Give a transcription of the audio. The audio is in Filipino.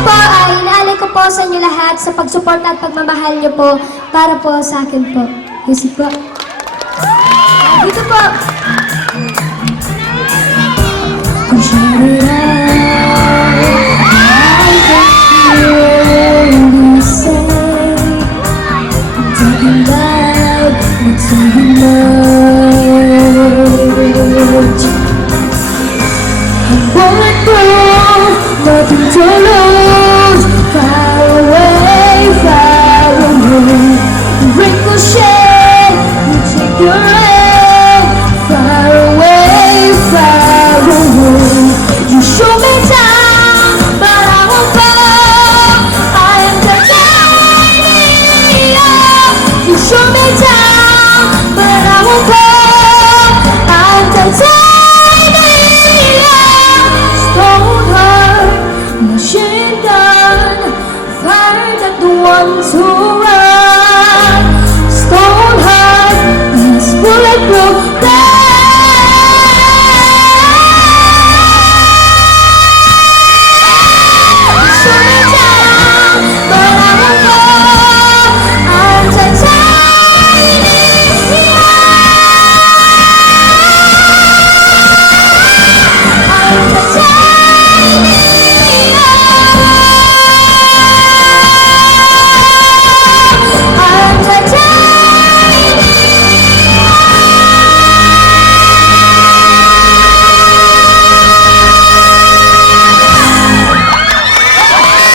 po ay inaalay ko po sa inyo lahat sa pagsuporta at pagmamahal niyo po para po sa akin po. Music po. Dito po.